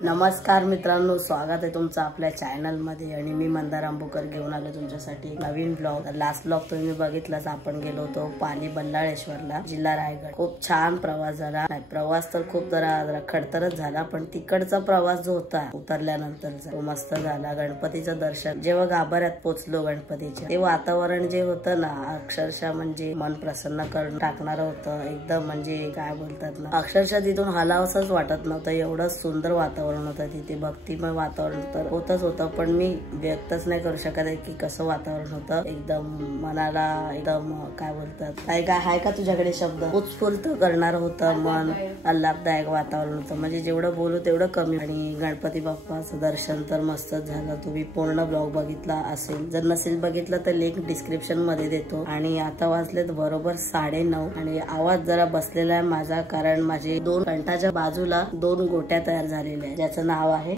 नमस्कार मित्रांनो, स्वागत आहे तुमचं आपल्या चॅनल मध्ये। आणि मी मंदार आंबोकर घेऊन आलो तुमच्यासाठी एक नवीन ब्लॉग। लास्ट ब्लॉग तुम्ही बघितलाच, आपण गेलो होतो पाली बल्लाळेश्वरला, जिल्हा रायगड। खूप छान प्रवास झाला। प्रवास तर खूप जरा खडतरच झाला, पण तिकडचा प्रवास जो होता उतरल्यानंतरचा तो मस्त झाला। गणपतीचं दर्शन जेव्हा गाभाऱ्यात पोहोचलो गणपतीच्या, ते वातावरण जे होतं ना, अक्षरशः म्हणजे मन प्रसन्न करून टाकणारं होतं एकदम। म्हणजे काय बोलतात ना, अक्षरशः तिथून हलावसंच वाटत नव्हतं, एवढं सुंदर वातावरण होतं तिथे। भक्तिमय वातावरण तर होतच होतं, पण मी व्यक्तच नाही करू शकत आहे की कसं वातावरण होतं। एकदम मनाला एकदम काय बोलतात, काय आहे का तुझ्याकडे शब्द, उत्स्फूर्त करणार होतं मन, आल्हाददायक वातावरण होतं। म्हणजे जेवढं बोलू तेवढं कमी। आणि गणपती बाप्पाचं दर्शन तर मस्तच झालं। तुम्ही पूर्ण ब्लॉग बघितला असेल, जर नसेल बघितला तर लिंक डिस्क्रिप्शन मध्ये देतो। आणि आता वाजलेत बरोबर 9:30 आणि आवाज जरा बसलेला आहे माझा, कारण माझे 2 कंठाच्या बाजूला 2 गोट्या तयार झालेल्या आहेत, ज्याचं नाव आहे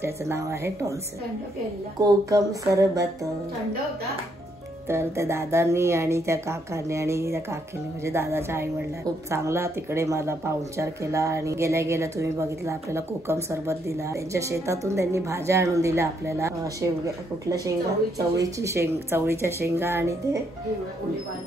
त्याचं नाव आहे टॉन्सिल कोकम सरबत। तर त्या दादांनी आणि त्या काकाने आणि त्या काकीने, म्हणजे दादाच्या आई वडिलांनी खूप चांगला तिकडे मला पाहुणचार केला। आणि गेल्या गेल्या तुम्ही बघितलं, आपल्याला कोकम सरबत दिला। त्यांच्या शेतातून त्यांनी भाज्या आणून दिल्या आपल्याला, कुठल्या शेंगा, चवळीच्या शेंगा आणि ते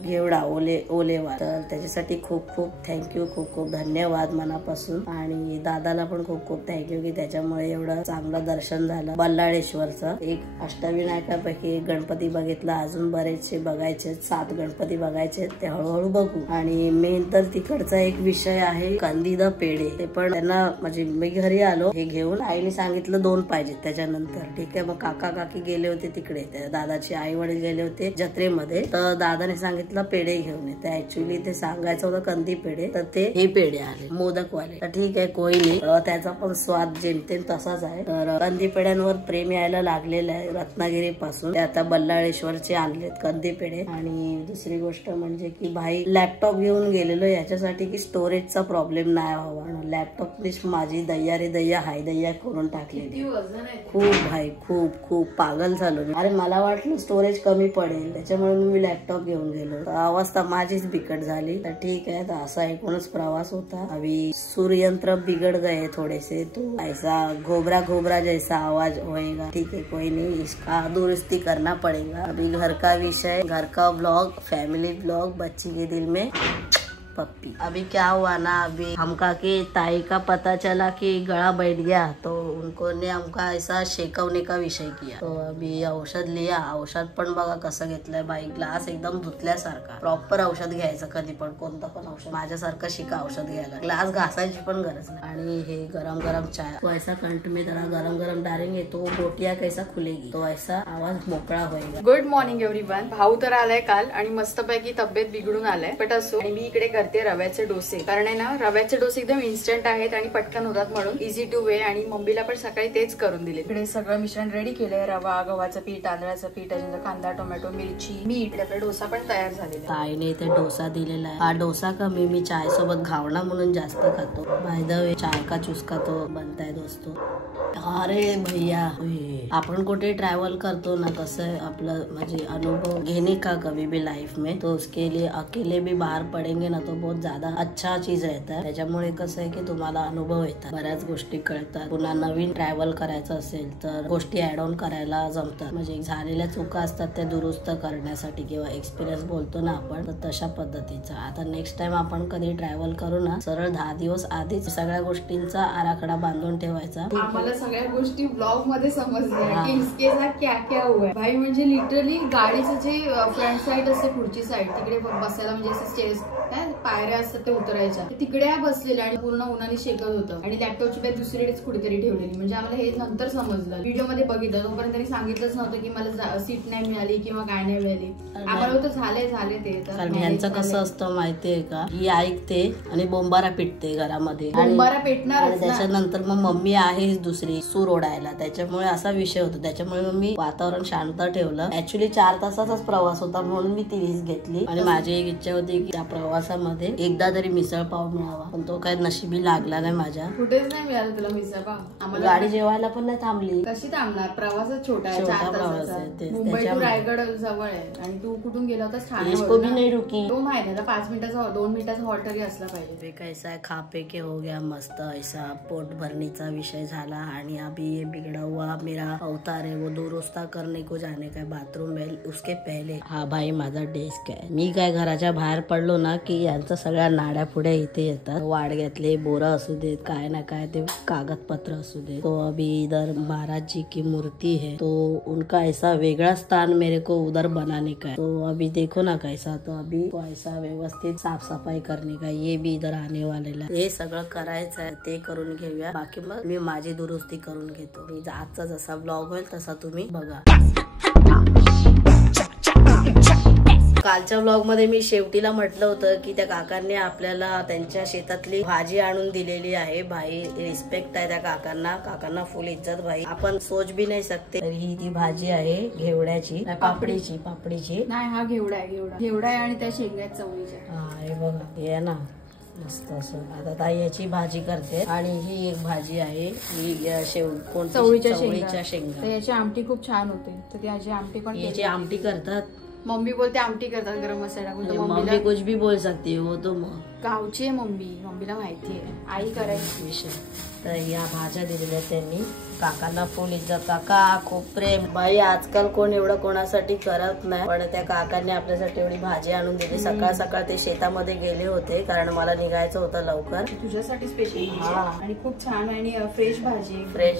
घेवडा ओलेवा। तर त्याच्यासाठी खूप खूप थँक्यू, खूप खूप धन्यवाद मनापासून। आणि दादाला पण खूप खूप थँक्यू की त्याच्यामुळे एवढं चांगलं दर्शन झालं बल्लाळेश्वरचं। एक अष्टविनायकापैकी एक गणपती बघितला, अजून बरेचसे बघायचे, 7 गणपती बघायचे, ते हळूहळू बघू। आणि मेन तर तिकडचा एक विषय आहे कंदीद पेढे, ते पण त्यांना, म्हणजे मी घरी आलो हे घेऊन, आईने सांगितलं 2 पाहिजेत। त्याच्यानंतर ठीक आहे, मग काका काकी गेले होते तिकडे, दादाचे आई वडील गेले होते जत्रेमध्ये, तर दादाने सांगितलं पेढे घेऊन येते। ऍक्च्युली ते सांगायचं होतं कंदी पेढे, तर ते हे पेढे आले मोदकवाले। तर ठीक आहे, कोई नाही, त्याचा पण स्वाद जेमतेम तसाच आहे। तर कंदी पेढ्यांवर प्रेम यायला लागलेलं आहे रत्नागिरी पासून, ते आता बल्लाळेश्वरचे आणलेत कंदी पेढे। आणि दुसरी गोष्ट म्हणजे की भाई लॅपटॉप घेऊन गेलेलो याच्यासाठी की स्टोरेजचा प्रॉब्लेम नाही व्हावा। लॅपटॉपने माझी दैया रे दैया हाय दैया करून टाकलेली, खूप भाई खूप पागल झालो। अरे मला वाटलं स्टोरेज कमी पडेल, त्याच्यामुळे मी लॅपटॉप घेऊन गेलो, तर अवस्था माझीच बिकट झाली। तर ठीक आहे, तर असा एकूणच प्रवास होता। अभी सूर्ययंत्र बिगड़ गए थोड़े से, तो ऐसा घोबरा जैसा आवाज होएगा, ठीक है, कोई नहीं, इसका दुरुस्ती करना पड़ेगा। अभी घर का विषय, घर का ब्लॉग, फैमिली ब्लॉग, बच्ची के दिल में पप्पी। अभी क्या हुआ ना, अभी हमका के ताई का पता चला कि गला बैठ गया, तो उनको ने हमका ऐसा शेकवने का विषय किया। तो अभी औषध लिया, औषध पण बघा कसं घेतलंय बाई, ग्लास एकदम धुतल्यासारखा। प्रॉपर औषध घ्यायचं कधी पण, कोणतं पण औषध, माझ्यासारखं शिका औषध घ्यायला, ग्लास घासायची पण गरज नाही। आणि हे गरम गरम चाय तो ऐसा कंठ में जरा गरम गरम डालेंगे तो बोटिया कैसा खुलेगी, तो ऐसा आवाज मोकळा होईल। Good morning everyone. भाऊ तर आलाय काल आणि मस्तपैकी तब्येत बिघडून आलाय, बट असो, मी इकडे करते रव्याचे डोसे, कारण आहे ना रव्याचे डोसे एकदम इन्स्टंट आहेत आणि पटकन होतात, म्हणून इझी टू वे। आणि मम्मीला पण सकाळी तेच करून दिले। इकडे सगळं मिश्रण रेडी केलंय, रवा, गव्हाचं पीठ, तांदळाचं पीठ, त्याच्यानंतर कांदा, टोमॅटो, मिरची, मीठ, आपला डोसा पण तयार झालेला आहे। ताईने इथे डोसा दिलेला आहे। हा डोसा कमी मी चाय सोबत घावना म्हणून जास्त खातो। बाय द वे, चाय का चुस्का तो बनता है दोस्तों। अरे भैया, आपण कुठे ट्रॅव्हल करतो ना, कसं आपलं म्हणजे अनुभव घेने का कभी भी लाइफ में, तो उसके लिए अकेले भी बाहर पडेंगे ना, तो बहुत ज्यादा अच्छा चीज रहता है। त्याच्यामुळे कसं आहे की तुम्हाला अनुभव येतात, बऱ्याच गोष्टी कळतात। पुन्हा नवीन ट्रॅव्हल करायचं असेल तर गोष्टी ऍड ऑन करायला जमतात, म्हणजे झालेल्या चुका असतात त्या दुरुस्त करण्यासाठी, किंवा एक्सपिरियन्स बोलतो ना आपण, तर तशा पद्धतीचा। आता नेक्स्ट टाइम आपण कधी ट्रॅव्हल करू ना, सरळ 10 दिवस आधीच सगळ्या गोष्टींचा आराखडा बांधून ठेवायचा। आम्हाला सगळ्या गोष्टी ब्लॉग मध्ये समजल्या की इसके साथ क्या क्या हुआ भाई। म्हणजे लिटरली गाडीचं जे फ्रंट साइड असते, पुढची साइड, तिकडे बसायला म्हणजे असं स्टेज पायऱ्या असतात ते उतरायच्या, तिकडे बसलेल्या आणि पूर्ण उन्हाने शेकत होतं। आणि लॅपटॉपची बॅग दुसरीकडेच कुठेतरी ठेवलेली, म्हणजे आम्हाला हे नंतर समजलं, व्हिडिओ मध्ये बघितलं, तोपर्यंत त्यांनी सांगितलंच नव्हतं की मला सीट नाही मिळाली किंवा काय नाही मिळाली। आम्हाला होतं झाले ते। कारण यांचं कसं असतं माहितीये का, ही ऐकते आणि बोंबारा पिटते घरामध्ये, बोंबारा पेटणार, त्याच्यानंतर मग मम्मी आहे दुसरी सूर ओढायला, त्याच्यामुळे असा विषय होतो। त्याच्यामुळे मग मी वातावरण शांत ठेवलं। ऍक्च्युली 4 तासाचाच प्रवास होता, म्हणून मी ती रिस्क घेतली। आणि माझी एक इच्छा होती की त्या प्रवास प्रवासामध्ये एकदा तरी मिसळ पाव मिळावा, पण तो काय नशिबी लागला नाही माझ्या. कुठेच नाही मिळालं तुला मिसळ पाव. आम्हाला गाडी जेवायला पण नाही थांबली. कशी थांबणार, प्रवासच छोटा आहे, छोटा 4 प्रवास तासाचा. आहे, मुंबई टू रायगड जवळ आहे आणि तू कुठून गेला होतास? ठाण्यावरून ना? नाही रुकी. तो माहिती आहे 5 मिनिटाचा 2 मिनिटाचा हॉल तरी असला पाहिजे. कैसा है खा पे के हो गया मस्त ऐसा पोट भरनीचा विषय झाला आणि अभी ये बिगड़ा हुआ मेरा अवतार है वो दुरुस्ता करने को जाने का बाथरूम में उसके पहले. हा भाई माझा डेस्क आहे. मी काय घराच्या बाहेर पडलो ना की यांचा सगळ्या नाड्या पुढे इथे येतात. वाडग्यातले बोरा असू देत, काय ना काय ते कागदपत्र असू दे. तो अभी इधर महाराज जी की मूर्ति है तो उनका ऐसा वेगळा स्थान मेरे को उधर बनाने का है. तो अभी देखो ना कैसा, तो अभी तो ऐसा व्यवस्थित साफ सफाई करने का, ये भी इधर आने वालेला. हे सगळं करायचं आहे, ते करून घेऊया. बाकी मग मी माझी दुरुस्ती करून घेतो. मी आजचा जसा ब्लॉग होईल तसा तुम्ही बघा. कालच्या ब्लॉग मध्ये मी शेवटीला म्हटलं होतं की त्या काकांनी आपल्याला त्यांच्या शेतातली भाजी आणून दिलेली आहे. भाई रिस्पेक्ट आहे त्या काकांना फुल इज्जत. भाई आपण सोच भी नाही सकते. तर ही ती भाजी आहे घेवड्याची, पापडीची नाही. हा घेवडा आहे आणि त्या शेंगा चवळीच्या. हा हे बघा, हे ना मस्त असं. आता ताई याची भाजी करते आणि ही एक भाजी आहे ही चवळीच्या शेंगा. याची आमटी खूप छान होते. तर त्याची आमटी पण, याची आमटी करतात. मम्मी बोलते आमटी करतात गरम मसाला. मम्मी कुछ भी बोल सकती हो तो गावची आहे मम्मीला माहिती आहे. आई करायची विषय. तर या भाज्या दिलेल्या त्यांनी काकांना फुल इज्जत. काका खूप प्रेम. बाई आजकाल कोण एवढं कोणासाठी करत नाही, पण त्या काकांनी आपल्यासाठी एवढी भाजी आणून दिली. सकाळ सकाळ ते शेतामध्ये गेले होते कारण मला निघायचं होतं लवकर. तुझ्यासाठी स्पेशल आणि खूप छान आणि फ्रेश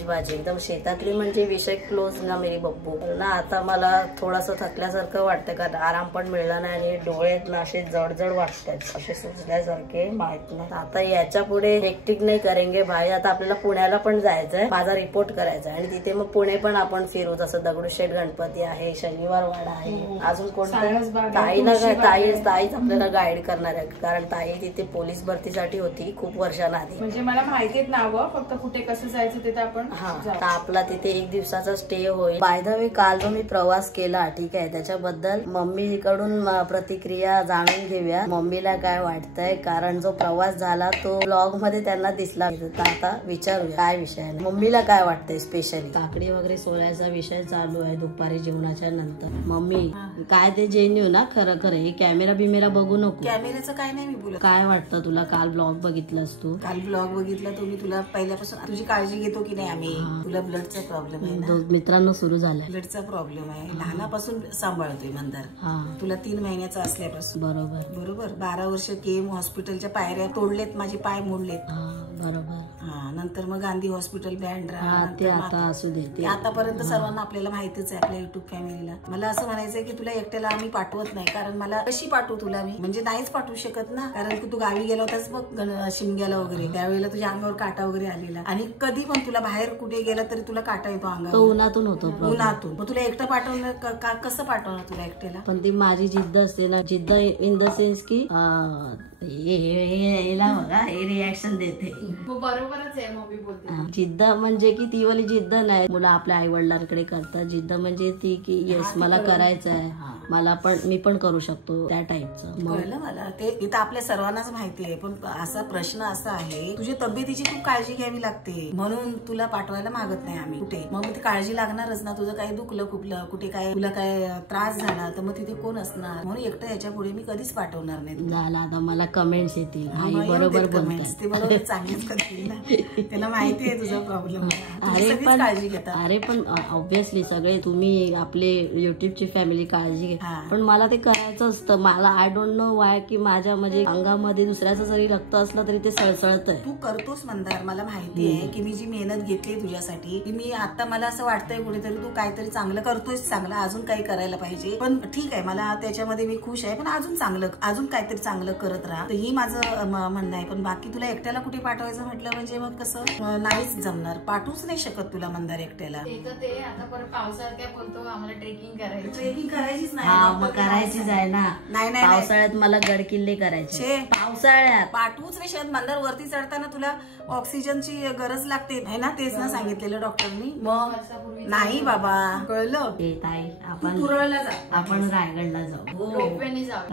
भाजी एकदम शेतातली म्हणजे विषय क्लोज ना मेरी बब्बू ना. आता मला थोडस थकल्यासारखं वाटतं कारण आराम पण मिळला नाही आणि डोळे ना असे जड वाटतात, असे सुचल्यासारखे. माहित नाही आता याच्या पुढे हेक्टिक नाही करेंगे भाई. आता आपल्याला पुण्याला पण जायचंय, माझा रिपोर्ट करायचा आणि तिथे मग पुणे पण आपण फिरू. जसं दगडूशेठ गणपती आहे, शनिवार वाडा आहे, अजून कोणतं ताईच आपल्याला गाईड करणार आहे कारण ताई तिथे पोलीस भरतीसाठी होती खूप वर्षांआधी. म्हणजे मला माहिती आहेत नावं, फक्त कुठे कसं जायचं ते आपण. आपला तिथे 1 दिवसाचा स्टे होईल. बाय द वे काल जो मी प्रवास केला ठीक आहे त्याच्याबद्दल मम्मीकडून प्रतिक्रिया जाणून घेऊया. मम्मीला काय वाटतंय कारण जो प्रवास झाला तो ब्लॉग मध्ये त्यांना दिसला. आता विचारूया काय विषय आहे, मम्मीला काय वाटतंय. स्पेशली काकडी वगैरे सोलायचा विषय चालू आहे दुपारी जेवणाच्या नंतर. मम्मी काय ते जेन्यू ना खरं हे कॅमेरा बिमेरा बघू नको. कॅमेऱ्याचं काय नाही मी बोलत. काय वाटतं तुला? काल ब्लॉग बघितलास तू? काल ब्लॉग बघितला तो मी. तुला पहिल्यापासून तुझी काळजी घेतो की नाही आम्ही? तुला ब्लडचा प्रॉब्लेम आहे ना? मित्रांनो सुरू झालाय. ब्लडचा प्रॉब्लेम आहे, लहानापासून सांभाळतोय मंदार. तुला 3 महिन्याचा असल्यापासून. बरोबर 12 वर्ष केम हॉस्पिटलच्या पायऱ्या तोडलेत, माझे पाय मोडलेत. बरोबर. नंतर मग गांधी हॉस्पिटल बँड्रा. ते आता असू दे, आतापर्यंत सर्वांना आपल्याला माहितीच आहे आपल्या युट्यूब फॅमिलीला. मला असं म्हणायचंय की तुला एकट्याला आम्ही पाठवत नाही कारण मला कशी पाठवू तुला मी, म्हणजे नाहीच पाठवू शकत ना. कारण की तू गावी गेला होतास बघ शिमग्याला वगैरे, त्यावेळेला तुझ्या अंगावर काटा वगैरे आलेला आणि कधी पण तुला बाहेर कुठे गेला तरी तुला काटा येतो अंगावर. उन्हातून होतो. उन्हातून. मग तुला एकटं पाठवलं कसं पाठवणार तुला एकट्याला? पण ती माझी जिद्द असते ना. जिद्द इन द सेन्स की हे रिॲक्शन देते. बरोबरच आहे मम्मी बोलते. जिद्द म्हणजे की ती वाली जिद्द नाही. मुलं आपल्या आई वडिलांकडे करतात. जिद्द म्हणजे ती की येस मला करायचं आहे, मला पण मी पण करू शकतो त्या टाईपचं. कळलं मला. ते इथं आपल्या सर्वांनाच माहिती आहे, पण असा प्रश्न असा आहे तुझ्या तब्येतीची खूप काळजी घ्यावी लागते म्हणून तुला पाठवायला मागत नाही आम्ही कुठे. मग ती काळजी लागणारच ना. तुझं काही दुखलं खुपलं कुठे काय तुला काय त्रास झाला तर मग तिथे कोण असणार. म्हणून एकटं याच्या पुढे मी कधीच पाठवणार नाही. झाला आता मला कमेंट्स येतील बरोबर कमेंट्स ते बरोबर चांगलेच करतील ना. त्याला माहिती आहे तुझा प्रॉब्लेम. काळजी घेतात. अरे पण ऑब्व्हियसली सगळे तुम्ही आपले युट्यूबची फॅमिली काळजी घे, पण मला ते करायचं असतं. मला आय डोंट नो वाय की माझ्या म्हणजे अंगामध्ये दुसऱ्याचं जरी रक्त असलं तरी ते सळसळत आहे. तू करतोस मंदार, मला माहिती आहे की मी जी मेहनत घेतली तुझ्यासाठी ती मी आता मला असं वाटतंय कुठेतरी तू काहीतरी चांगलं करतोयस. चांगलं अजून काही करायला पाहिजे. पण ठीक आहे मला त्याच्यामध्ये मी खुश आहे, पण अजून काहीतरी चांगलं करत राहा. ही माझं म्हणणं आहे. पण बाकी तुला एकट्याला कुठे पाठवायचं म्हटलं म्हणजे मग कसं नाहीच जमणार. पाठवूच नाही शकत तुला मंदार एकट्याला. ते आता परत पावसाळ्यात काय बोलतो आम्हाला ट्रेकिंग करायचीच नाही. मग करायचीच आहे ना. नाही पावसाळ्यात मला गडकिल्ले करायचे. पावसाळ्यात पाठवूच नाही शकत मंदार. वरती चढताना तुला ऑक्सिजनची गरज लागते है ना. तेच ना सांगितलेलं डॉक्टरनी. मग नाही बाबा कळलं. आपण रायगडला जाऊ.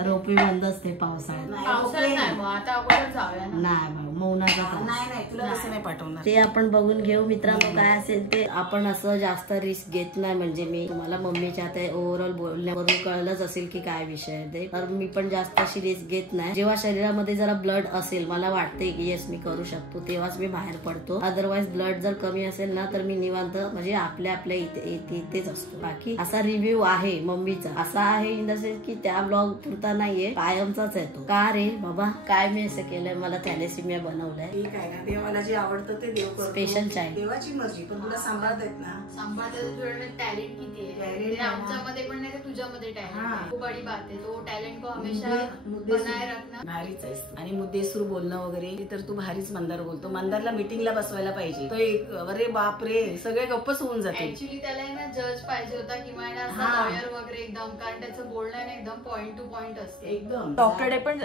रोपवे बंद असते पावसाळ्यात. झोपेल. आता अगोदर जाऊया ना. नाही मौनाचा नाही तुला तसं नाही पाठवणार. ते आपण बघून घेऊ मित्रांनो काय असेल ते. आपण असं जास्त रिस्क घेत नाही. म्हणजे मी तुम्हाला मम्मीच्या आता ओव्हरऑल बोलण्यावरून कळलंच असेल की काय विषय आहे ते. तर मी पण जास्त अशी रिस्क घेत नाही. जेव्हा शरीरामध्ये जरा ब्लड असेल मला वाटते की येस मी करू शकतो तेव्हाच मी बाहेर पडतो. अदरवाईज ब्लड जर कमी असेल ना तर मी निवांत म्हणजे आपल्या इथेच असतो. बाकी असा रिव्ह्यू आहे मम्मीचा असा आहे इन द सेन्स की त्या ब्लॉग पुरता नाहीये कायमचाच आहे तो. का रे बाबा काय मी असं केलंय मला थॅलेसिमिया बनवलंय. ठीक आहे ना देवाला जे आवडतं ते देव करतो. स्पेशल चाय देवाची मर्जी पण तुला सांभाळतायत ना. सांभाळता टॅलेंट किती आहे आमच्यामध्ये पण नाही तर तुझ्यामध्ये टॅलेंट खूप बडी बात आहे. तो टॅलेंट को हमेशा बनाए रखना. भारीच आहेस आणि मुद्देसूर बोलणं वगैरे तर तू भारीच मंदार बोलतो. मंदारला मीटिंगला बसवायला पाहिजे. तो एक अरे बापरे सगळे गप्पच होऊन जाते. ऍक्च्युली त्याला ना जज पाहिजे होता किंवा लॉयर वगैरे एकदम कारण त्याचं बोलणं आहे ना एकदम पॉइंट टू पॉइंट असते एकदम. डॉक्टर पण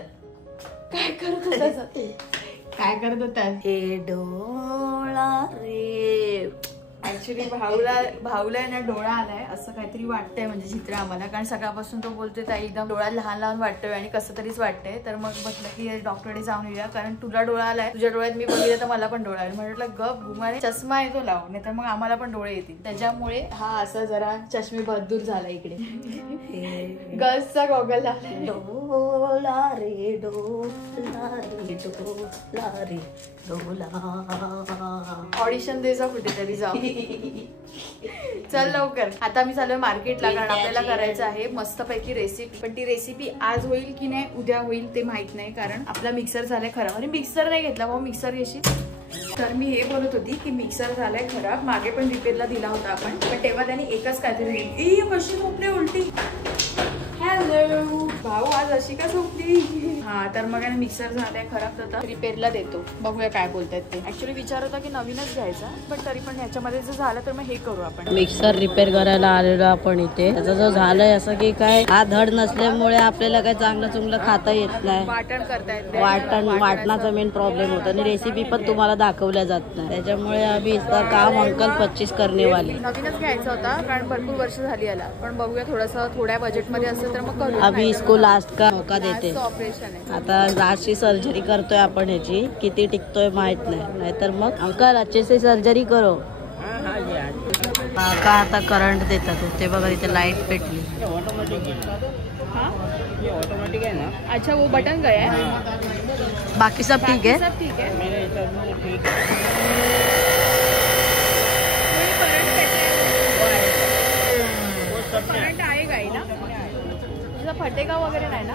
काय करत होता काय करत होता हे डोळा रे. ऍक्च्युली भाऊला ना डोळा आलाय असं काहीतरी वाटतंय म्हणजे चित्र आम्हाला. कारण सकाळपासून तो बोलतोय ताई एकदम डोळा लहान लहान वाटतोय आणि कसं तरीच वाटतंय. तर मग म्हटलं की डॉक्टरकडे जाऊन येऊया कारण तुला डोळा आलाय तुझ्या डोळ्यात मी बघितलं तर मला पण डोळा आला. म्हटलं गप गुमाने चष्मा आहे तो लावून नाही तर मग आम्हाला पण डोळे येतील. त्याच्यामुळे हा असं जरा चष्मे बहादूर झाला इकडे. गर्ल्सचा गॉगल लावलाय. डोला रे डोला रे डोला रे डोला. ऑडिशन द्यायचा कुठेतरी जाऊ. चल लवकर. आता मी चालू मार्केटला कारण आपल्याला करायचं आहे मस्तपैकी रेसिपी. पण ती रेसिपी आज होईल की नाही उद्या होईल ते माहित नाही कारण आपला मिक्सर झालाय खराब. आणि मिक्सर नाही घेतला भाऊ मिक्सर घेशील. तर मी हे बोलत होती की मिक्सर झालाय खराब. मागे पण रिपेअरला दिला होता आपण पण तेव्हा त्यांनी एकच काहीतरी मशीन झोपली उलटी. हॅलो भाऊ आज अशी का झोपली. हा तर मग मिक्सर झालाय खराब होता रिपेअरला देतो. बघूया काय बोलतात ते. ऍक्च्युली विचार होता की नवीनच घ्यायचा पण तरी पण ह्याच्यामध्ये जर झालं तर मग हे करू आपण. मिक्सर रिपेअर करायला आलेलो आपण इथे. त्याचं जो झालंय असं की काय हा धड नसल्यामुळे आपल्याला काही चांगलं चुंगलं खाता येत नाही. वाटण करतायत वाटणाचा मेन प्रॉब्लेम होता आणि रेसिपी पण तुम्हाला दाखवल्या जात नाही. त्याच्यामुळे आम्ही इसका काम अंकल 25 करणे वाले. नवीनच घ्यायचा होता कारण भरपूर वर्ष झाली याला पण बघूया थोडंसं थोड्या बजेटमध्ये असेल तर मग करू. अभी इसको लास्ट का मौका देते. ऑपरेशन आहे आता लास्टची सर्जरी करतोय आपण ह्याची किती टिकतोय माहित नाही. नाहीतर मग अंकल अच्छे से सर्जरी करो. का आता करंट देतात ते बघा इथे लाईट पेटली. ऑटोमेटिक है ना. अच्छा वो बटन गया है. बाकी सब ठीक है. सब ठीक है. करंट आएगा ही ना. फटेगा वगैरह नहीं ना.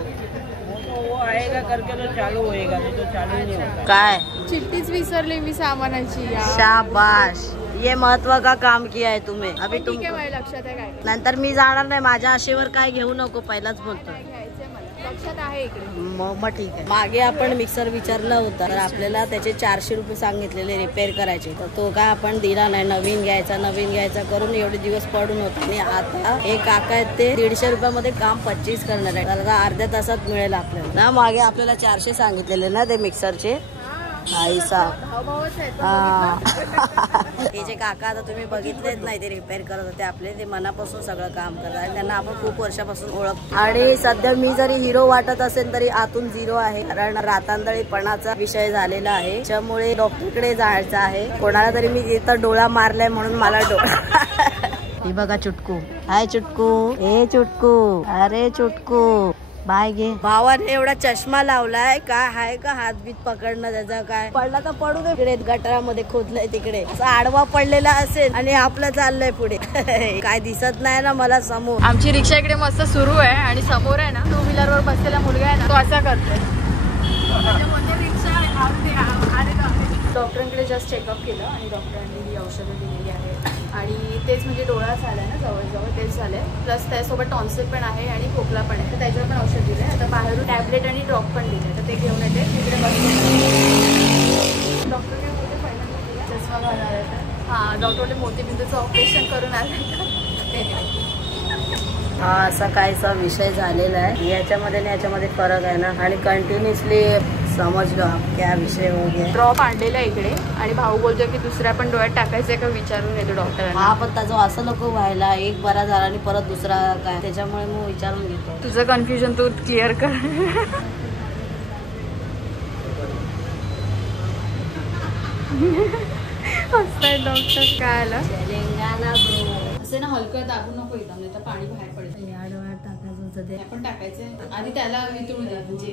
वो आएगा करके तो चालू होएगा नहीं तो चालू नहीं होगा. काय चिट्टीच विसरली मी सामानाची. शाबाश ये महत्व का काम किया है तुम्ही. अभी तुम ठीक आहे माझ्या लक्षात आहे काय नंतर मी जाणार नाही. माझ्या आशेवर काय घेऊ नको पहिलाच बोलतो. घ्यायचंय मला लक्षात आहे इकडे. मग ठीक आहे. मागे आपण मिक्सर विचारला होता तर आपल्याला त्याचे 400 रुपये सांगितलेले रिपेअर करायचे. तर तो काय आपण दिला नाही. नवीन घ्यायचा करून एवढे दिवस पडून होता. आणि आता हे काका आहेत ते 150 रुपयामध्ये काम 25 करणार आहे. तर अर्ध्या तासात मिळेल आपल्याला ना. मागे आपल्याला 400 सांगितलेले ना ते मिक्सरचे. आई साहेब हे जे काका आता तुम्ही बघितलेच नाही ते रिपेअर करत होते आपले. ते मनापासून सगळं काम करतात आणि त्यांना आपण खूप वर्षापासून ओळखतो. आणि सध्या मी जरी हिरो वाटत असेल तरी आतून झिरो आहे कारण रातांदळीपणाचा विषय झालेला आहे. त्यामुळे डॉक्टरकडे जायचं आहे. कोणाला तरी मी इथं डोळा मारलाय म्हणून मला डोळा. हे बघा चुटकू. हाय चुटकू. हे चुटकू. अरे चुटकू बाय घे. भावाने एवढा चष्मा लावलाय काय हाय का हात बीत पकडणं त्याचा काय. पडला तर पडू दे. तिकडे गटारामध्ये खोदलंय तिकडे आडवा पडलेला असेल आणि आपलं चाललंय पुढे. काय दिसत नाही ना मला समोर. आमची रिक्षा इकडे मस्त सुरू आहे आणि समोर आहे ना 2 व्हीलर वर बसलेला मुलगा आहे ना तो असा करतोय. डॉक्टरांकडे जस्ट चेकअप केलं आणि डॉक्टरांनी ही औषधं दिलेली आहेत आणि तेच म्हणजे डोळा झालाय ना जवळजवळ तेच झालंय. प्लस त्यासोबत टॉन्सिल पण आहे आणि खोकला पण आहे तर त्याच्यावर पण औषध दिलंय. आता बाहेरून टॅबलेट आणि ड्रॉप पण दिले तर ते घेऊन येते तिकडे बसले. डॉक्टर काय बोलते पहिल्यांदा चष्मा घालणार आहे तर हां डॉक्टरने मोतीबिंदूचं ऑपरेशन करून आलं. हा असा काहीसा विषय झालेला आहे. याच्यामध्ये आणि याच्यामध्ये फरक आहे ना आणि कंटिन्युअसली समजलो क्या विषय हो गया. ड्रॉप आणलेला इकडे आणि भाऊ बोलतोय की दुसऱ्या पण डोळ्यात टाकायचंय का विचारून येतो डॉक्टरांना. हा पण त्याचं असं नको व्हायला. एक बरा झाला आणि परत दुसरा काय त्याच्यामुळे मग विचारून घेतो. तुझं कन्फ्युजन तू क्लिअर कर. हसताय डॉक्टर. काय आलं तेलंगणा ब्रो. असे ना हलकं दाबू नको एकदम, नाही तर पाणी बाहेर पडेल. टाकायचं होतं ते आपण टाकायचं आधी, त्याला वितळू द्या म्हणजे.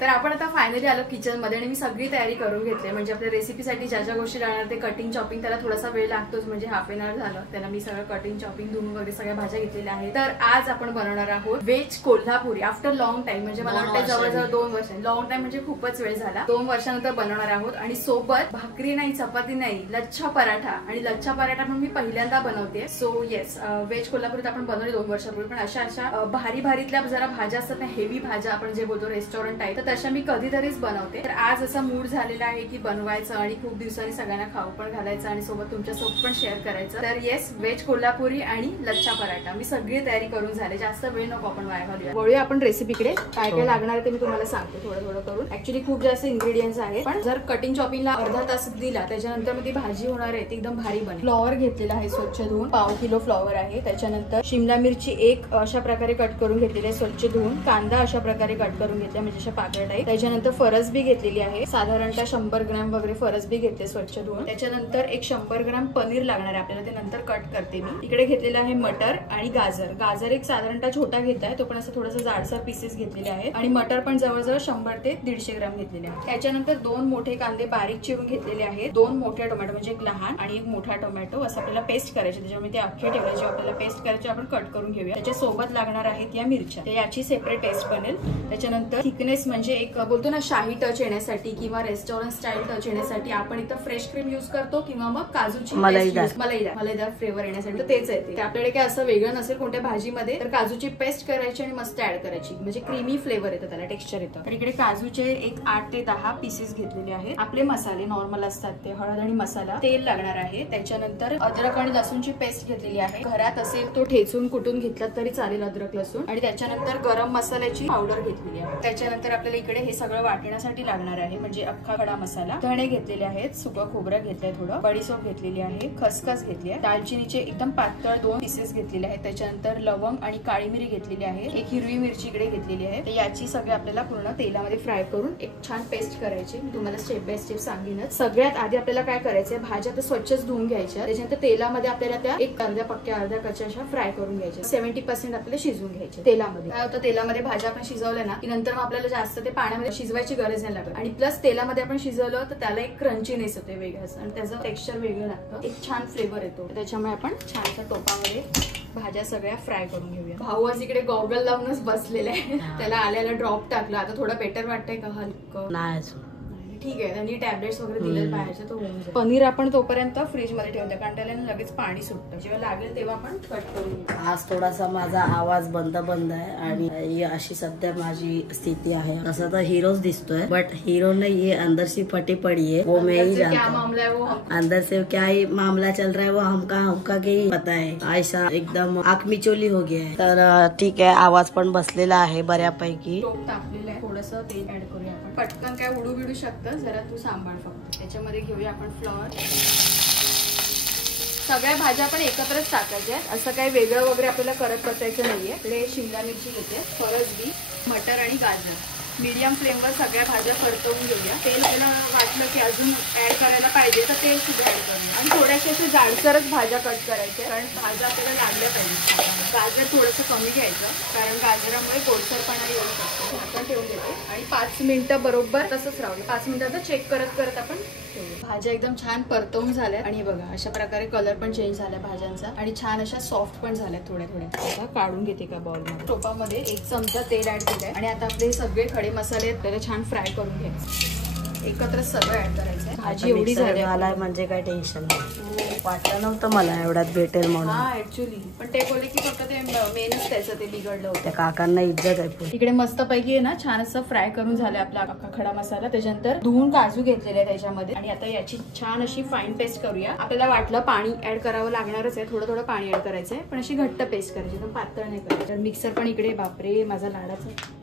तर आपण आता फायनली आलो किचन मध्ये आणि मी सगळी तयारी करून घेतली. म्हणजे आपल्या रेसिपीसाठी ज्या ज्या गोष्टी लागणार ते कटिंग चॉपिंग, त्याला थोडासा वेळ लागतोच, म्हणजे हाफ एन आवर झालं त्याला. मी सगळं कटिंग चॉपिंग धुवून वगैरे सगळ्या भाज्या घेतलेल्या आहेत. तर आज आपण बनवणार आहोत veg Kolhapuri after long time. म्हणजे मला वाटतं जवळजवळ 2 वर्ष. लॉंग टाइम म्हणजे खूपच वेळ झाला. 2 वर्षानंतर बनवणार आहोत. आणि सोबत भाकरी नाही, चपाती नाही, लच्छा पराठा. आणि लच्छा पराठा पण मी पहिल्यांदा बनवते. सो येस, व्हेज कोल्हापुरीत आपण बनवले 2 वर्षापूर्वी, पण अशा भारी भारीतल्या जरा भाज्या असतात ना, हेवी भाज्या आपण जे बोलतो रेस्टॉरंट टाईप, तर तशा मी कधीतरीच बनवते. तर आज असा मूड झालेला आहे की बनवायचं आणि खूप दिवसांनी सगळ्यांना खाऊ पण घालायचं आणि सोबत तुमच्यासोबत पण शेअर करायचं. तर येस, व्हेज कोल्हापुरी आणि लच्छा पराठा मी सगळी तयारी करून झाले. जास्त वेळ नको आपण वाया घालूया. वळूया आपण रेसिपीकडे. काय काय लागणार आहे ते मी तुम्हाला सांगते थोडं थोडं करून. ऍक्च्युली खूप जास्त इन्ग्रेडियंट्स आहेत, पण जर कटिंग चॉपिंगला अर्धा तास दिला त्याच्यानंतर मग ती भाजी होणार आहे ती एकदम भारी बनेल. फ्लॉवर घेतलेला आहे स्वच्छ धुवून, 1/2 किलो फ्लॉवर आहे. त्याच्यानंतर शिमला मिरची 1 अशा प्रकारे कट करून घेतलेली आहे स्वच्छ धुवून. कांदा अशा प्रकारे कट करून घेतला, म्हणजे अशा पाकळ्या टाईप. त्याच्यानंतर फरसबी घेतलेली आहे, साधारणतः 100 ग्रॅम वगैरे फरसबी घेतले स्वच्छ धुवून. त्याच्यानंतर एक 100 ग्रॅम पनीर लागणार आहे आपल्याला, ते नंतर कट करते मी. इकडे घेतलेला आहे मटर आणि गाजर. गाजर एक साधारणतः छोटा घेतलाय, तो पण असं थोडासा जाडसर पीसेस घेतलेले आहेत. आणि मटर पण जवळजवळ 100 ते 150 ग्रॅम घेतलेले आहे. त्याच्यानंतर 2 मोठे कांदे बारीक चिरून घेतलेले आहेत. 2 मोठे टोमॅटो, म्हणजे एक लहान आणि एक मोठा टोमॅटो, असं आपल्याला पेस्ट करायचे. त्याच्यामुळे ते अख्खे ठेवायचे, आपल्याला पेस्ट करायचे, आपण कट करून घेऊया. त्याच्या सोबत लागणार आहेत या मिरच्या, ते याची सेपरेट टेस्ट बनेल. त्याच्यानंतर थिकनेस म्हणजे एक बोलतो ना शाही टच येण्यासाठी किंवा रेस्टॉरंट स्टाईल टच येण्यासाठी आपण इथं फ्रेश क्रीम युज करतो किंवा मग काजूची मलाईदार फ्लेवर येण्यासाठी. तर तेच आहे ते. आपल्याकडे काय असं वेगळं नसेल कोणत्या भाजीमध्ये, तर काजूची पेस्ट करायची आणि मस्त ऍड करायची, म्हणजे क्रीमी फ्लेवर येतं, त्याला टेक्स्चर येतं. तर इकडे काजूचे एक 8 ते 10 पीसेस घेतलेले आहेत. आपले मसाले नॉर्मल असतात ते, हळद आणि मसाला, तेल लागणार आहे. त्याच्यानंतर अद्रक आणि लसूणची पेस्ट घेतलेली आहे. घरात असेल तो ठेचून कुटून घेतला तरी चालेल अद्रक लसूण. आणि त्याच्यानंतर गरम मसाल्याची पावडर घेतलेली आहे. त्याच्यानंतर आपल्याला इकडे हे सगळं वाटण्यासाठी लागणार आहे, म्हणजे अख्खा खडा मसाला, धणे घेतलेले आहेत, सुकं खोबरं घेतलंय, थोडं बडीशेप घेतलेली आहे, खसखस घेतली आहे, दालचिनीचे एकदम पातळ 2 पीसेस घेतलेले आहेत. त्याच्यानंतर लवंग आणि काळी मिरी घेतलेली आहे, एक हिरवी मिरची इकडे घेतलेली आहे. याची सगळी आपल्याला पूर्ण तेलामध्ये फ्राय करून एक छान पेस्ट करायची. मी तुम्हाला स्टेप बाय स्टेप सांगेनच. सगळ्यात आधी आपल्याला काय करायचंय, भाज्या तर स्वच्छच धुवून घ्यायच्या. त्याच्यानंतर तेलामध्ये आपल्याला त्या एक अर्ध्या पक्क्या अर्ध्या कच्च्या अशा फ्राय करून घ्यायच्या. 70% आपल्याला शिजवून घ्यायचे तेलामध्ये. काय होतं, तेलामध्ये भाज्या आपण शिजवल्या ना की नंतर मग आपल्याला जास्त ते पाण्यामध्ये शिजवायची गरज नाही लागत. आणि प्लस तेलामध्ये आपण शिजवलं तर त्याला एक क्रंचीनेस होते वेगळंच, आणि त्याचं टेक्स्चर वेगळं लागतं, एक छान फ्लेवर येतो. त्याच्यामुळे आपण छानशा टोपामध्ये भाज्या सगळ्या फ्राय करून घेऊया. भाऊ आज इकडे गॉगल लावूनच बसलेले आहे, त्याला आल्याला ड्रॉप टाकला. आता थोडं बेटर वाटतंय का हलकं? नाही, ठीक आहे, त्यांनी टॅबलेट्स वगैरे दिले बाहेरचे, तो होऊन जाईल. पनीर आपण तोपर्यंत फ्रीज मध्ये ठेवतो, कारण त्याला लगेच पाणी सुटतं, जेव्हा लागेल तेव्हा आपण कट करून. आज थोडासा माझा आवाज बंद आहे आणि अशी सध्या माझी स्थिती आहे. तसं तर हिरोज दिसतोय, बट हिरो नहीं, ये अंदर से फटी पड़ी है, वो मैं ही जानता हूं. मामला है वो अंदर से क्या ही मामला चल रहा है वो हमका के ही पता है. ऐसा एकदम आंख मिचोली हो गया है. तर ठीक आहे, आवाज पण बसलेला आहे बऱ्यापैकी. टोप टाकलेलं आहे, थोडंसं तेल ऍड करूया आपण. पटकन काय उडू बिडू शकतं, जरा तू सांभाळ फक्त. त्याच्यामध्ये घेऊया आपण फ्लॉवर. सगळ्या भाज्या आपण एकत्रच टाकायच्या, असं काही वेगळं वगैरे आपल्याला करत बसायचं नाहीये. इकडे शिमला मिरची घेते, फरसबी, मटर आणि गाजर. मीडियम फ्लेमवर सगळ्या भाज्या परतवून घेऊया. तेल आपल्याला वाटलं की अजून ऍड करायला पाहिजे तर तेल सुद्धा ऍड करूया. आणि थोड्याशा अशा जाडसरच भाज्या कट करायच्या, कारण भाज्या आपल्याला लागल्या पाहिजे. गाजर थोडंसं कमी घ्यायचं, कारण गाजरामुळे गोडसरपणा येऊ शकतो. आपण ठेवून देते आणि 5 मिनिटं बरोबर तसंच राहू. 5 मिनिटात चेक करत करत आपण ठेवूया. भाज्या एकदम छान परतवून झाल्या आणि बघा अशा प्रकारे कलर पण चेंज झाला भाज्यांचा आणि छान अशा सॉफ्ट पण झाल्या थोड्या थोड्या. आता काढून घेते का बाउलमध्ये. टोपामध्ये 1 चमचा तेल ऍड केलंय आणि आता आपले सगळे खडे मसाले आहेत त्याला छान फ्राय करून घ्यायचे. एकत्र सगळं ऍड करायचंय. भाजी एवढी झाली म्हणजे काय टेन्शन नाही. वाटलं नव्हतं मला एवढ्यात भेटेल म्हणून. हा ऍक्च्युअली, पण ते बोलले की फक्त ते मेनच त्याचं ते बिघडलं होतं. काकांना इज्जत आहे. इकडे मस्त पैकी आहे ना छान असं फ्राय करून झालं आपला खडा मसाला. त्याच्यानंतर धुवून काजू घेतलेले त्याच्यामध्ये आणि आता याची छान अशी फाईन पेस्ट करूया. आपल्याला वाटलं पाणी ऍड करावं लागणारच आहे, थोडं थोडं पाणी ऍड करायचंय, पण अशी घट्ट पेस्ट करायची, एकदम पातळ नाही करायची. मिक्सर पण इकडे, बापरे माझा लाडाचा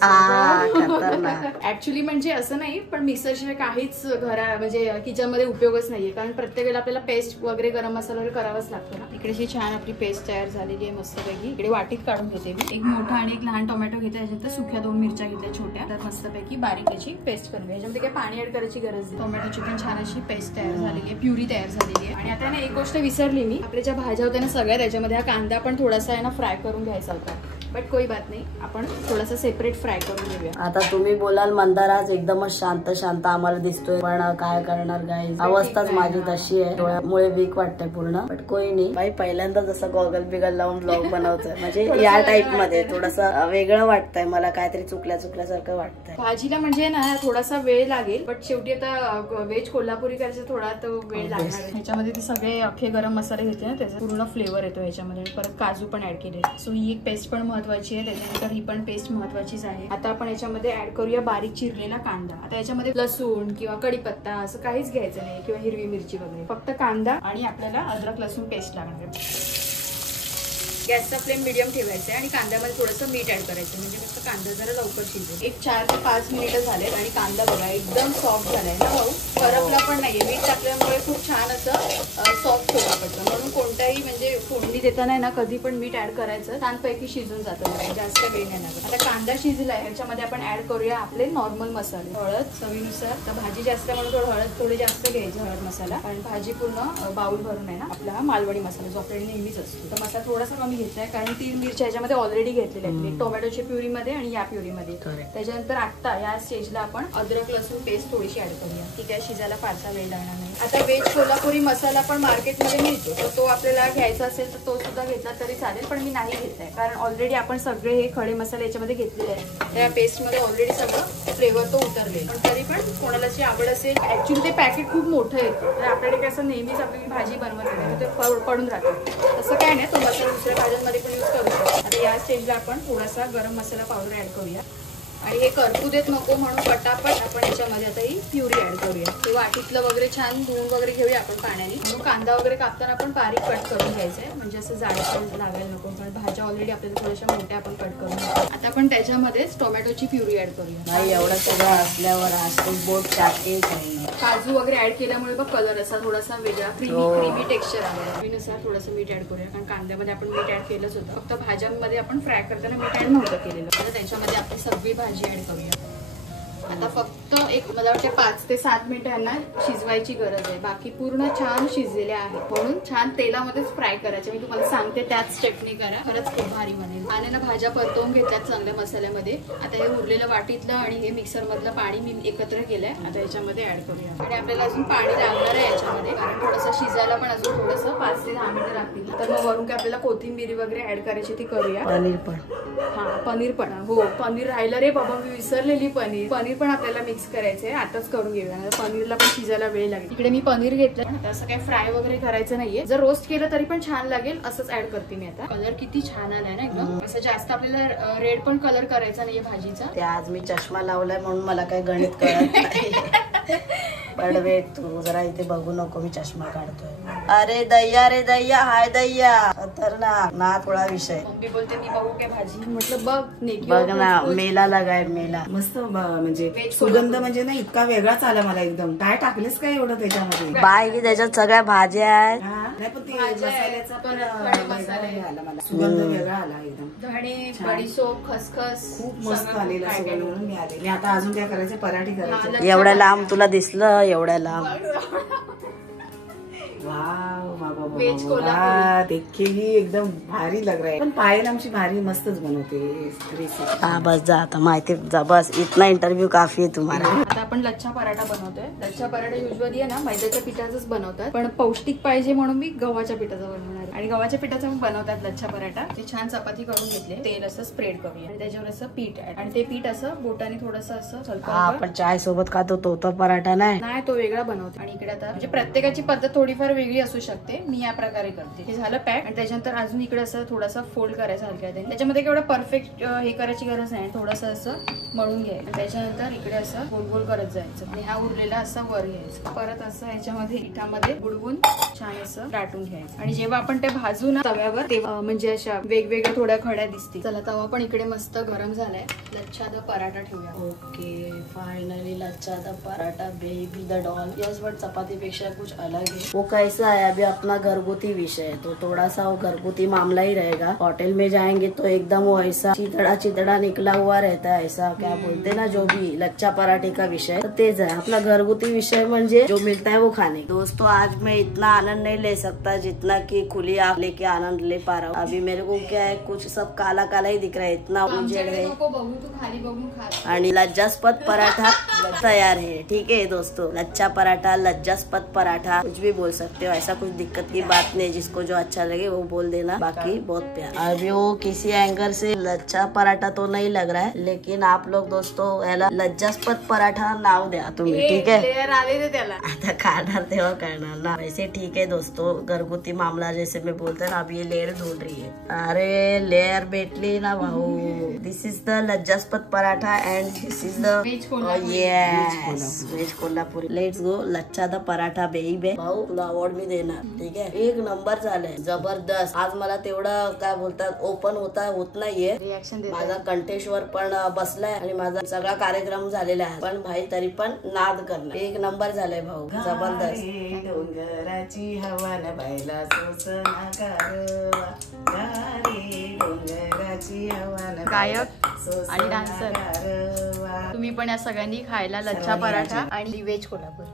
खतरनाक. ऍक्च्युली म्हणजे असं नाही, पण मिक्सरशिवाय काहीच म्हणजे किचन मध्ये उपयोगच नाहीये, कारण प्रत्येक वेळेला आपल्याला पेस्ट वगैरे गरम मसाला वगैरे करावाच लागतो ना. इकडे ही छान आपली पेस्ट तयार झालेली आहे मस्तपैकी. इकडे वाटीत काढून घेते मी. एक मोठा आणि एक लहान टोमॅटो घेते, याच्यात सुक्या 2 मिरच्या घेतल्या छोट्या. तर मस्तपैकी बारीक याची पेस्ट करून घ्या. याच्यामध्ये काही पाणी ऍड करायची गरज नाही. टोमॅटोची पण छान अशी पेस्ट तयार झालेली आहे, प्युरी तयार झालेली आहे. आणि आता ना एक गोष्ट विसरली मी, आपल्या ज्या भाज्या होत्या ना सगळ्या, त्याच्यामध्ये हा कांदा पण थोडासा आहे ना फ्राय करून घ्यायचा होता, बट कोई बात नाही, आपण थोडासा सेपरेट फ्राय करून घेऊया. आता तुम्ही बोलाल मंदार आज एकदमच शांत शांत आम्हाला दिसतोय, पण काय करणार गाईज, अवस्थाच माझी तशी आहे, डोळ्यामुळे वीक वाटतंय पूर्ण. बट कोई नाही बाई, पहिल्यांदा जसं गॉगल बिगल लावून ब्लॉग बनवतोय, म्हणजे या टाइप मध्ये थोडस वेगळं वाटतंय मला, काहीतरी चुकल्यासारखं वाटतंय. भाजीला म्हणजे ना थोडासा वेळ लागेल, बट शेवटी आता व्हेज कोल्हापुरी करायचं थोडा तो वेळ लागणार आहे. ह्याच्यामध्ये ते सगळे अख्खे गरम मसाले घेते ना, त्याचा पूर्ण फ्लेवर येतो ह्याच्यामध्ये. परत काजू पण ऍड केले, सो ही एक पेस्ट पण महत्वाची आहे. त्याच्यानंतर ही पण पेस्ट महत्वाचीच आहे. आता आपण याच्यामध्ये ऍड करूया बारीक चिरलेला कांदा. आता याच्यामध्ये लसूण किंवा कढीपत्ता असं काहीच घ्यायचं नाही, किंवा हिरवी मिरची वगैरे, फक्त कांदा आणि आपल्याला अद्रक लसूण पेस्ट लागणार आहे. गॅसचा फ्लेम मीडियम ठेवायचा आहे आणि कांद्यामध्ये थोडंसं मीठ ऍड करायचं, म्हणजे फक्त कांदा जरा लवकर शिजेल. एक 4 ते 5 मिनिटं झालेत आणि कांदा बघा एकदम सॉफ्ट झालाय ना भाऊ, फरकला पण नाहीये. मीठ टाकल्यामुळे खूप छान असं सॉफ्ट होतं पडतं. म्हणून कोणताही म्हणजे फोडणी देताना ना कधी पण मीठ ऍड करायचं, छानपैकी शिजून जातं, जास्त वेळ नाही लागत. आता कांदा शिजलाय, ह्याच्यामध्ये आपण ऍड करूया आपले नॉर्मल मसाले. हळद चवीनुसार, तर भाजी जास्त म्हणून थोडी जास्त घ्यायची हळद मसाला, कारण भाजी पूर्ण बाउल भरून आहे ना. आपला मालवणी मसाला जो आपल्याकडे नेहमीच असतो, तर मसाला थोडासा कमी घेतलाय, कारण 3 मिरच्या याच्यामध्ये ऑलरेडी घेतलेल्या आहेत, टोमॅटोच्या प्युरीमध्ये आणि या प्युरीमध्ये. त्याच्यानंतर आता या स्टेजला आपण अद्रक लसूण पेस्ट थोडीशी ऍड करूया, ती काय शिजायला फारसा वेळ लागणार नाही. आता व्हेज कोल्हापुरी मसाला पण मार्केटमध्ये मिळतो, तर तो आपल्याला घ्यायचा असेल तर तो सुद्धा घेतला तरी चालेल, पण मी नाही घेतलाय, कारण ऑलरेडी आपण सगळे हे खडे मसाले याच्यामध्ये घेतलेले आहेत. त्या पेस्ट मध्ये ऑलरेडी सगळं फ्लेवर तो उतरले. पण तरी पण कोणाला जी आवड असेल, ऍक्च्युली ते पॅकेट खूप मोठं येतं, तर आपल्याकडे कसं नेहमीच आपली भाजी बनवत नाही, ते पडून राहतं. तसं काय नाही, तो मसाला दुसऱ्या भाज्यांमध्ये पण यूज करू शकतो. आता या स्टेजला आपण थोडासा गरम मसाला पावडर ऍड करूया, आणि हे करपू देत नको म्हणून पटापट आपण याच्यामध्ये आता ही प्युरी ऍड करूया. ते वाटीतलं वगैरे छान धुवून वगैरे घेऊया आपण पाण्याने. म्हणून कांदा वगैरे कापताना आपण बारीक कट करून घ्यायचंय, म्हणजे असं जाडसर लागायला नको, कारण भाज्या ऑलरेडी आपल्याला थोड्याशा मोठ्या आपण कट करून घेऊ. आता आपण त्याच्यामध्येच टोमॅटोची प्युरी ऍड करूया. नाही एवढं सगळं असल्यावर आज बोट टाकेल. काजू वगैरे ऍड केल्यामुळे बघ कलर असा थोडासा वेगळा क्रीमी टेक्स्चर आला. चवीनुसार थोडंसं मीठ ऍड करूया, कारण कांद्यामध्ये आपण मीठ ऍड केलंच होतं, फक्त भाज्यांमध्ये आपण फ्राय करताना मीठ ऍड नव्हतं केलेलं. आता त्याच्यामध्ये आपली सगळी भाजी ऍड करूया. आता फक्त एक मला वाटतं 5 ते 7 मिनिटं यांना शिजवायची गरज आहे, बाकी पूर्ण छान शिजलेल्या आहेत. म्हणून छान तेलामध्येच फ्राय करायचे, मी तुम्हाला सांगते त्याच स्टेपनी करा, खरंच खूप भारी बनेल. पाण्यानं भाज्या परतवून घेतल्यात चांगल्या मसाल्यामध्ये. आता हे उरलेलं वाटीतलं आणि हे मिक्सर मधलं पाणी मी एकत्र केलंय, आता याच्यामध्ये ऍड करूया. आणि आपल्याला अजून पाणी लागणार आहे याच्यामध्ये, कारण थोडंसं शिजायला पण अजून थोडंसं 5 ते 10 मिनिटं लागतील. तर मग वरून काय आपल्याला कोथिंबीर वगैरे ऍड करायची ती करूया. पनीर पण, हा पनीर पण, हो पनीर राहिलं रे बाबा, मी विसरलेली. पनीर पण आपल्याला मिक्स करायचंय, आताच करून घेऊया, पनीरला पण शिजायला वेळ लागेल. इकडे मी पनीर घेतलं, असं काही फ्राय वगैरे करायचं नाहीये, जर रोस्ट केलं तरी पण छान लागेल, असंच ऍड करते मी. आता कलर किती छान आलाय ना एकदम, असं जास्त आपल्याला रेड पण कलर करायचा नाहीये भाजीचा. ते आज मी चष्मा लावलाय म्हणून मला काही गणित कळत नाही. पण वेट, तू जरा इथे बघू नको, मी चष्मा काढतोय. अरे दैया रे दैया, हाय दैया, खतरनाक ना थोडा विषय. मम्मी बोलते मी बघू काय भाजी, म्हटलं बघ ना, मेला लगाय मेला. मस्त म्हणजे सुगंध म्हणजे ना इतका वेगळाच आला मला एकदम. काय टाकलेस काय एवढं त्याच्यामध्ये? बाय की त्याच्यात सगळ्या भाज्या आहेत. नाही पण ते मसाल्याचा पण आला मला, सुगंध वेगळा आला एकदम. धणे, बडीशोप, खसखस खूप मस्त आलेला सुगंध म्हणून मी आले. आता अजून काय करायचं, पराठी करायची. एवढ्या लांब तुला दिसलं, एवढ्या लांब. वेज कोल्हापुरी देखील एकदम भारी लग रहा है, पण पायल आमची भारी मस्तच बनवते रेसिपी. हाँ बस जा, आता माहिती जा, बस इतना इंटरव्यू काफी है तुम्हारा. आता आपण लच्छा पराठा बनवतोय. लच्छा पराठा युजली आहे ना मैद्याच्या पिठाचाच बनवतात, पण पौष्टिक पाहिजे म्हणून मी गव्हाच्या पिठाचा बनवणार. आणि गव्हाच्या पिठाचा बनवतात लच्छा पराठा. ते छान चपाती करून घेतले, तेल असं स्प्रेड करूया आणि त्याच्यावर असं पीठ ऍड, आणि ते पीठ असं बोटाने थोडंसं असं आपण चाय सोबत खातो तो पराठा नाही, तो वेगळा बनवतो. आणि इकडे आता म्हणजे प्रत्येकाची पद्धत थोडीफार वेगळी असू शकते, मी या प्रकारे करते. हे झालं पॅक, आणि त्याच्यानंतर अजून इकडे असं थोडासा फोल्ड करायचा हलक्या. त्याच्यामध्ये केवढं परफेक्ट हे करायची गरज नाही, थोडंसं असं मळून घ्यायचं. त्याच्यानंतर इकडे असं गोल गोल करत जायचं आणि हा उरलेला असं वर घ्यायचं. परत असं याच्यामध्ये पिठामध्ये बुडवून छान असं दाटून घ्यायचं. आणि जेव्हा आपण ते ते भाजू ना तव्यावर ते म्हणजे अशा वेगवेगळ्या थोड्या खड्या दिसतील. चला तवा पण इकडे मस्त गरम झालाय. लच्छा द पराठा ठेवूया. Okay finally lachha the paratha baby the doll. Yes but chapati पेक्षा कुछ अलग है. वो कैसा है अभी अपना घरगुती विषय है तो थोड़ा सा वो घरगुती मामला ही रहेगा. होटल में जाएंगे तो एकदम वो ऐसा चितड़ा निकला हुआ रहता है. ऐसा क्या बोलते ना जो भी लच्छा पराठे का विषय तो तेज है. अपना घरगुती विषय म्हणजे जो मिलता है वो खाने. दोस्तों आज मैं इतना आनंद नहीं ले सकता जितना कि खुली आँख लेके आनंद ले पा रहा हूँ. अभी मेरे को क्या है कुछ सब काला काला ही दिख रहा है. इतना उजेड है आणि लज्जास्पद पराठा तैयार है. ठीक है दोस्तों लच्छा पराठा लज्जास्पद पराठा कुछ भी बोल सकते हो. ऐसा कुछ दिक्कत की बात नहीं. जिसको जो अच्छा लगे वो बोल देना. बाकी बहुत प्यार. अभी वो किसी एंगल से लच्छा पराठा तो नहीं लग रहा है लेकिन आप लोग दोस्तों याला लज्जास्पद पराठा नाव द्या तुम्ही. ठीक है त्याला आता खाणार तेव्हा करणार ना. वैसे ठीक है दोस्तों घरगुती मामला जैसे मैं बोलते ना. अब ये लेयर ढूंढ रही है. अरे लेयर भेटली ना भाऊ. दिस इज द लज्जास्पद paratha end this is the ways Kolhapuri. Let's go lachha the paratha baby. भाऊ तुला अवॉर्ड मी देणार. ठीक आहे एक नंबर झालंय जबरदस्त. आज मला तेवढं काय बोलतात ओपन होत नाहीये. रिॲक्शन माझा कंठेश्वर पण बसलाय आणि माझा सगळा कार्यक्रम झालेला आहे पण भाई तरी पण नाद करणार. एक नंबर झालाय भाऊ जबरदस्त. डोंगराची हवा न बायला सोसना कारवा. डोंगराची हवा न गायक आणि डान्सर तुम्ही पण या सगळ्यांनी खायला लच्छा पराठा आणि व्हेज कोल्हापुरी.